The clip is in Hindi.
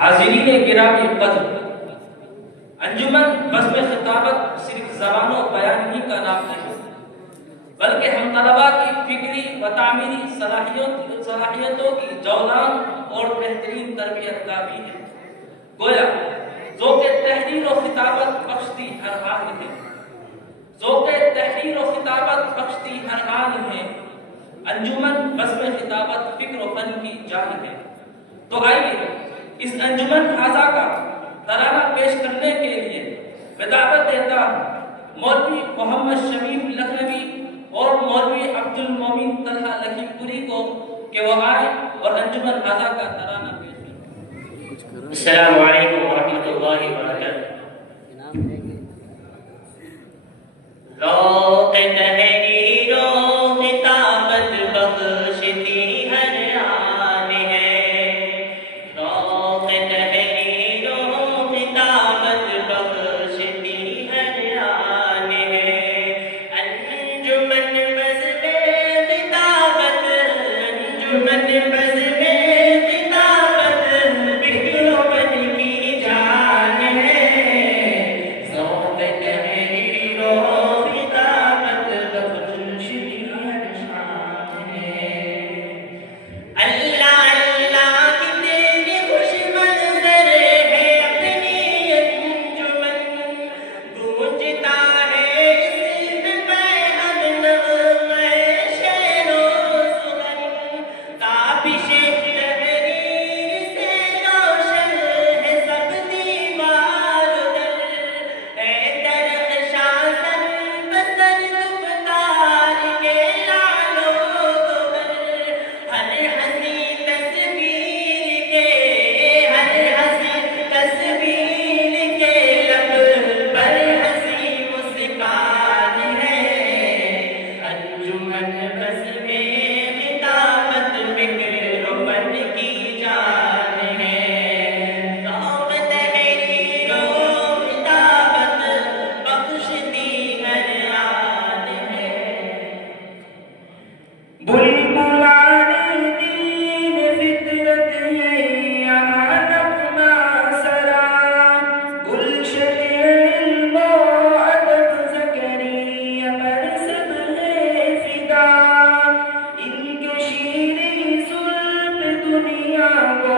हाज़िरीन गिरामी कद्र, अंजुमन बज़्म खिताबत सिर्फ ज़बान व बयान ही का नाम नहीं, बल्कि हम तलबा की फिक्री व तामीरी सलाहियतों की जौलान और बेहतरीन तरबियत का भी है। गोया ज़ौक़ तहरीर व खिताबत बख्शती हर आन है, ज़ौक़ तहरीर व खिताबत बख्शती हर आन है, अंजुमन बज़्म खिताबत फ़िक्र व फ़न की जान है। तो आइए इस अंजुमन खाजा का तराना पेश करने के लिए मैं दावत देता हूं मौलवी मोहम्मद शमीम लखनवी और मौलवी अब्दुल मोमिन तलहा लखीमपुरी को कि वो आए और अंजुमन खाजा का तराना पेश करें। अस्सलामु अलैकुम व रहमतुल्लाहि व बरकातुहू। ज़ौक़ तहरीर व खिताबत बख्शती हर आन है, ज़ौक़ तहरीर व खिताबत बख्शती हर आन है, अंजुमन बज़्म खिताबत, अंजुमन बज़्म खिताबत फ़िक्र व फ़न की जान है, ज़ौक़ तहरीर व खिताबत बख्शती हर शान है। अल्लाह अल्लाह कितनी खुश मंज़र है अपनी अंजुमन, गूंजता है इसमें पैहम नग़्मे शेरो सुगन, ताबिशे तहरीर से रोशन है सब दीवार दर, है दरख़्शां सन बसर गुफ्तार के लालो गोबर, हर हंसी तस्वीर के, हर हंसी तस्वीर के लब पर हंसी मुस्कान है, अंजुमन बज़्म खिताबत फ़िक्र व फ़न की जान है, ज़ौक़ तहरीर व खिताबत बख्शती हर आन है। बुलबुलाने दीन फितरत है यहाँ नग़्मा सरा, गुलशन इल्म व अदब ज़करिया पर सब है फ़िदा, इनके शीरीं ज़ुल्फ़ दुनिया को